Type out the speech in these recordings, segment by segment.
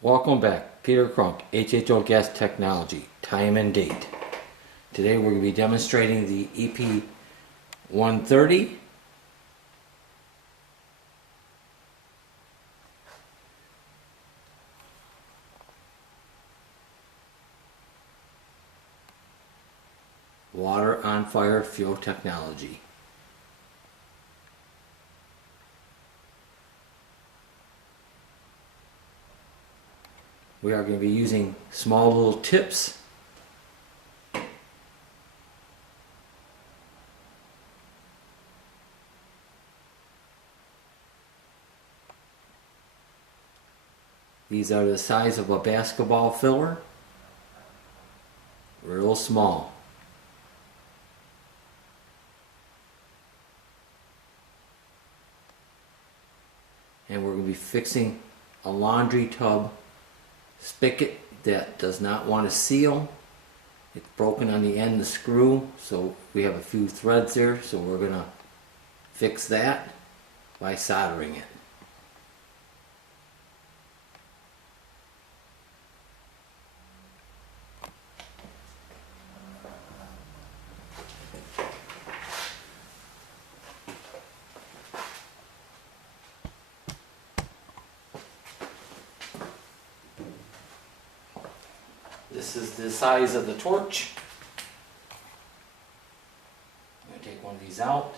Welcome back, Peter Crunk, HHO Gas Technology, time and date. Today we're going to be demonstrating the EP130 water on fire fuel technology. We are going to be using small little tips. These are the size of a basketball filler. Real small. And we're going to be fixing a laundry tub spigot that does not want to seal. It's broken on the end of the screw, so we have a few threads there, so we're going to fix that by soldering it. This is the size of the torch. I'm going to take one of these out.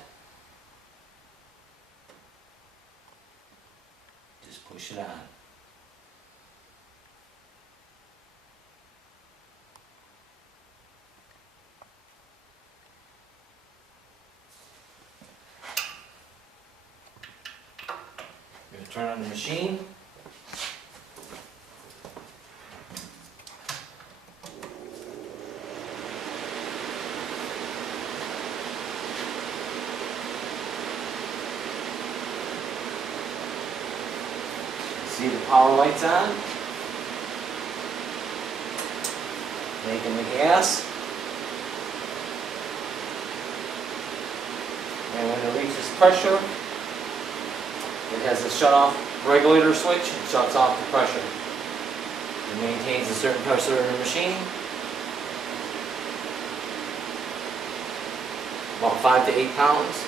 Just push it on. I'm going to turn on the machine. See the power lights on, making the gas, and when it reaches pressure, it has a shut-off regulator switch and shuts off the pressure. It maintains a certain pressure in the machine, about 5 to 8 pounds.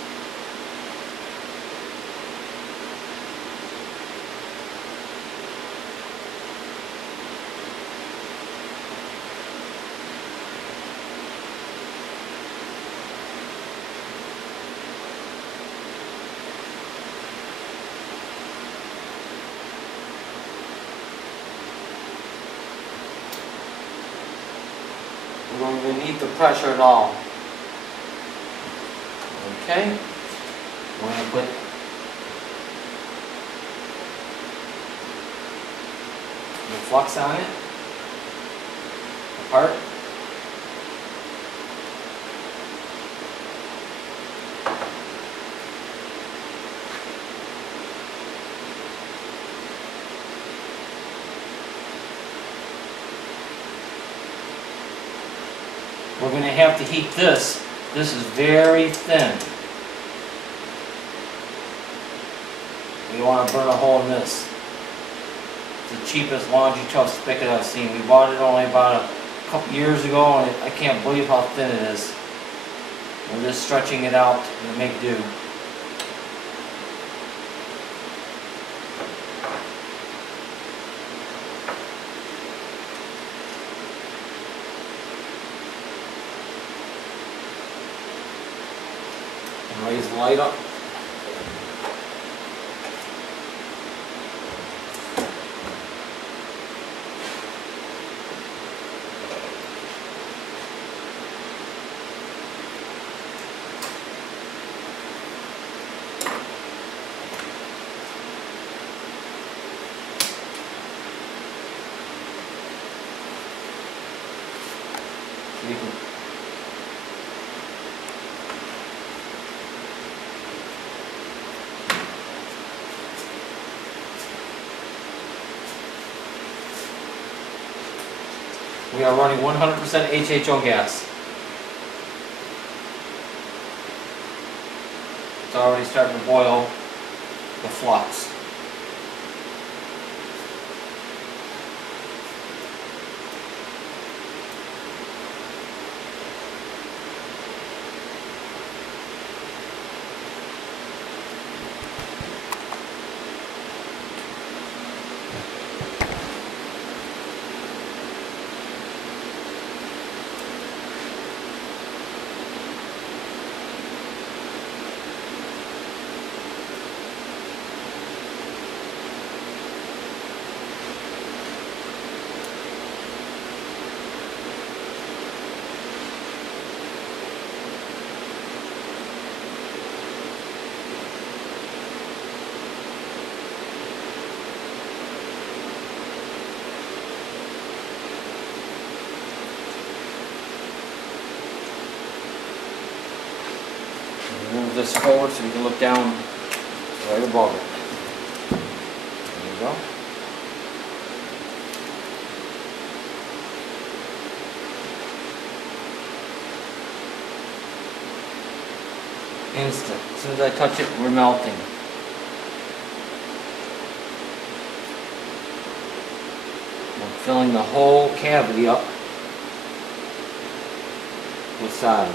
We don't even need the pressure at all. Okay, we're going to put the flux on it, apart. We're going to have to heat this. This is very thin. We want to burn a hole in this. It's the cheapest laundry tub spigot I've seen. We bought it only about a couple years ago, and I can't believe how thin it is. We're just stretching it out to make do. Raise the light up. You can We are running 100% HHO gas. It's already starting to boil the flux. Move this forward so you can look down right above it. There you go. Instant. As soon as I touch it, we're melting. I'm filling the whole cavity up with solder.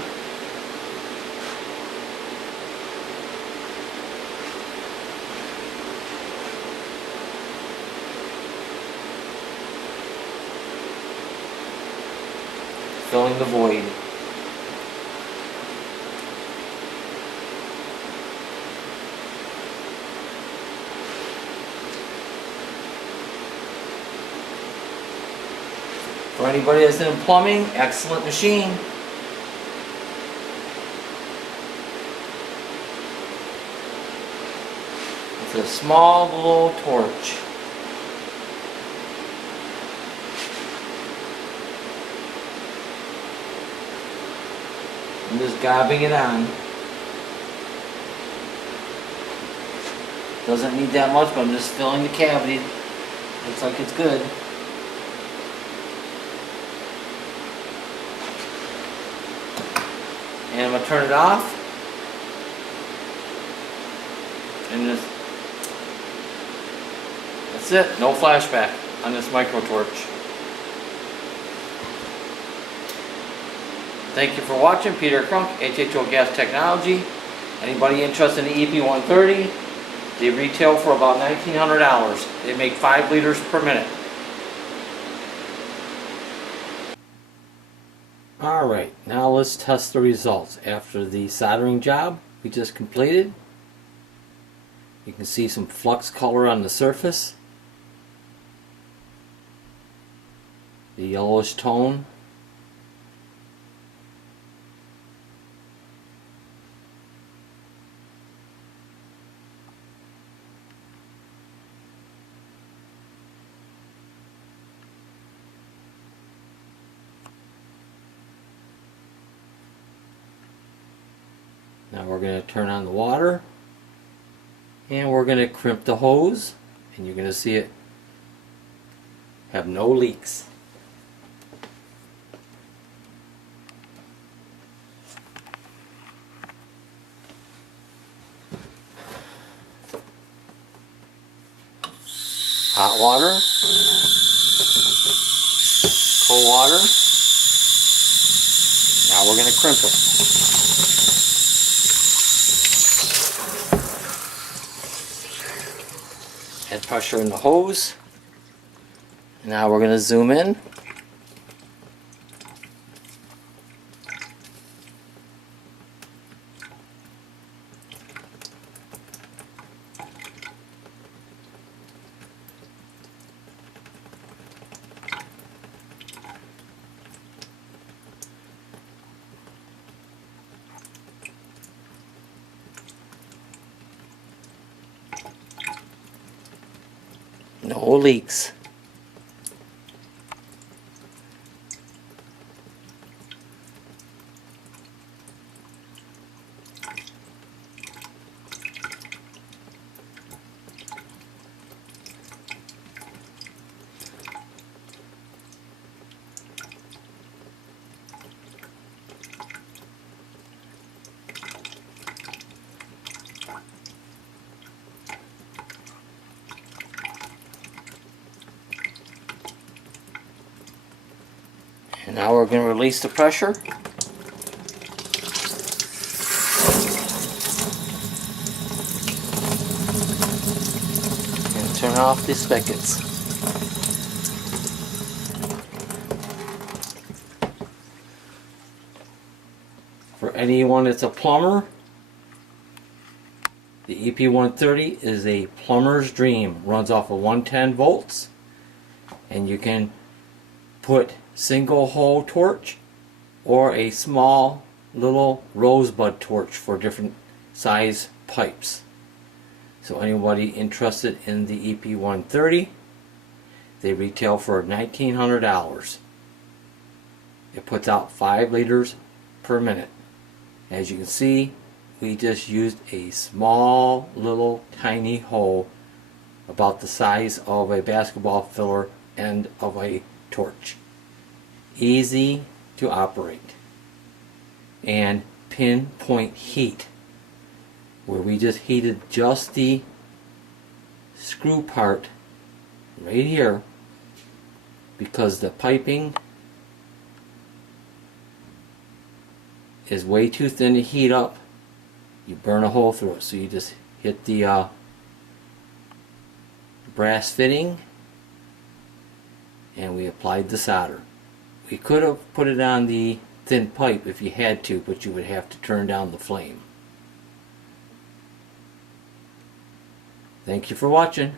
Filling the void. For anybody that's in plumbing, excellent machine. It's a small little torch. I'm just gobbing it on. Doesn't need that much, but I'm just filling the cavity. Looks like it's good. And I'm going to turn it off. And that's it. No flashback on this micro torch. Thank you for watching. Peter Crunk, HHO Gas Technology. Anybody interested in the EP130? They retail for about $1,900. They make 5 liters per minute. Alright, now let's test the results. After the soldering job we just completed, you can see some flux color on the surface. The yellowish tone. Now we're going to turn on the water and we're going to crimp the hose, and you're going to see it have no leaks. Hot water, cold water. Now we're going to crimp it. Add pressure in the hose. Now we're going to zoom in. No leaks. And now we're going to release the pressure. And turn off the spigots. For anyone that's a plumber, the EP130 is a plumber's dream. Runs off of 110 volts, and you can put single hole torch or a small little rosebud torch for different size pipes. So anybody interested in the EP130, they retail for $1,900. It puts out 5 liters per minute. As you can see, we just used a small little tiny hole about the size of a basketball filler end of a torch. Easy to operate. And pinpoint heat, where we just heated just the screw part right here, because the piping is way too thin to heat up. You burn a hole through it, so you just hit the brass fitting, and we applied the solder. We could have put it on the thin pipe if you had to, but you would have to turn down the flame. Thank you for watching.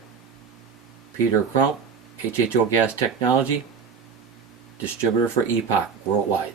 Peter Crump, HHO Gas Technology, distributor for Epoch worldwide.